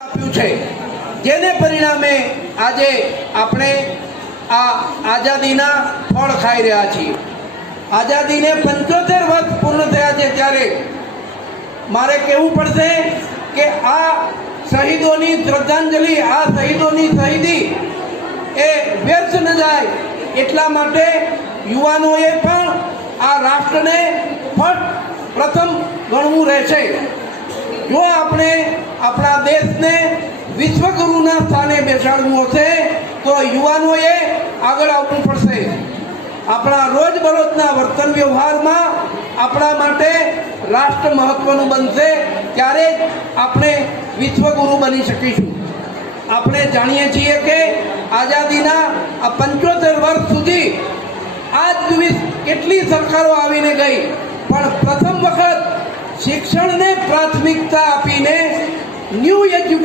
આપ્યું છે, જેને પરિણામે આજે આપણે આ આઝાદીના ફળ ખાઈ રહ્યા છીએ। આઝાદીને 75 વર્ષ પૂર્ણ થયા છે, ત્યારે મારે કહેવું પડશે કે આ શહીદોની શ્રદ્ધાંજલિ, આ શહીદોની શહીદી એ વ્યર્થ ન જાય એટલા માટે યુવાનોએ પણ આ રાષ્ટ્રને પ્રથમ ગણવું રહેશે। જો આપણે આપણા દેશને વિશ્વગુરુના સ્થાને બેસાડવું હશે તો યુવાનોએ આગળ આવવું પડશે। આપણા રોજબરોજના વર્તન વ્યવહારમાં આપણા માટે રાષ્ટ્ર મહત્વનું બનશે, ત્યારે જ આપણે વિશ્વગુરુ બની શકીશું। આપણે જાણીએ છીએ કે આઝાદીના આ 75 વર્ષ સુધી આજ સુધી કેટલી સરકારો આવીને ગઈ, પણ પ્રથમ વખત શિક્ષણને પ્રાથમિકતા આપીને ન્યૂ એજ્યુકેશન